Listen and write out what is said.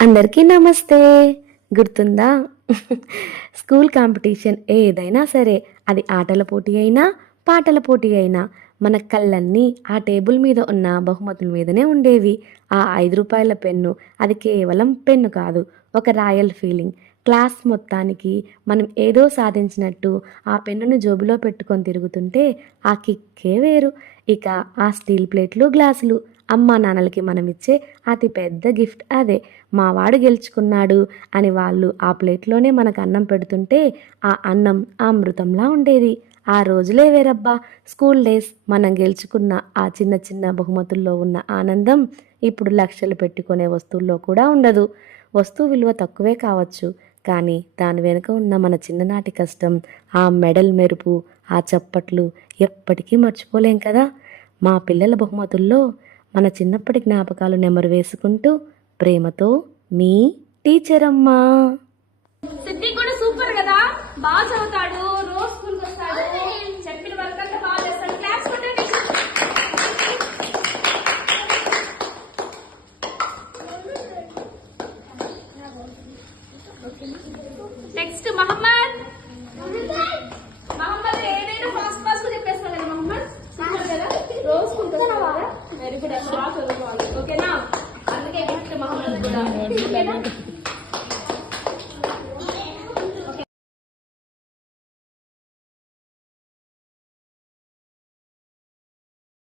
అందరికీ నమస్తే. గుర్తుందా? స్కూల్ కాంపిటీషన్ ఏదైనా సరే, అది ఆటల పోటీ అయినా, పాటల పోటీ అయినా, మన కళ్ళన్నీ ఆ టేబుల్ మీద ఉన్న బహుమతుల మీదనే ఉండేవి. ఆ రూ. 5 పెన్ను, అది కేవలం పెన్ను కాదు, ఒక రాయల్ ఫీలింగ్. క్లాస్ మొత్తానికి మనం ఏదో సాధించినట్టు ఆ పెన్నును జోబులో పెట్టుకొని తిరుగుతుంటే ఆ కిక్కే వేరు. ఇక ఆ స్టీల్ ప్లేట్లు, గ్లాసులు అమ్మా నాన్నలకి మనమిచ్చే అతి పెద్ద గిఫ్ట్ అదే. మా వాడు గెలుచుకున్నాడు అని వాళ్ళు ఆ ప్లేట్లోనే మనకు అన్నం పెడుతుంటే ఆ అన్నం అమృతంలా ఉండేది. ఆ రోజులే వేరబ్బా. School days. మనం గెలుచుకున్న ఆ చిన్న చిన్న బహుమతుల్లో ఉన్న ఆనందం ఇప్పుడు లక్షలు పెట్టుకునే వస్తువుల్లో కూడా ఉండదు. వస్తువు విలువ తక్కువే కావచ్చు, కానీ దాని వెనుక ఉన్న మన చిన్ననాటి కష్టం, ఆ మెడల్ మెరుపు, ఆ చప్పట్లు ఎప్పటికీ మర్చిపోలేం కదా. మా పిల్లల బహుమతుల్లో మన చిన్నప్పటి జ్ఞాపకాలు నెమరు వేసుకుంటూ, ప్రేమతో మీ టీచర్ అమ్మా. సిద్ధి కూడా సూపర్ కదా, బాగా చదువుతాడు, రోజు స్కూల్కి వస్తాడు, చెప్పిన వర్క్ అంతా బాగా చేస్తాడు. క్లాస్ కొట్టండి. నెక్స్ట్ మహమ్మద్. మహమ్మద్ ఏదైనా ఫాస్ట్ ఫాస్ట్ చెప్పేస్తావు కదా మహమ్మద్. సూపర్ కదా, రోజు స్కూల్కి వస్తావు కదా. వెరీ గుడ్, బాగా చదువుకోవాలి. ఓకేనా? అందుకే గిఫ్ట్ మహమ్మద్ కూడా. ఓకేనా?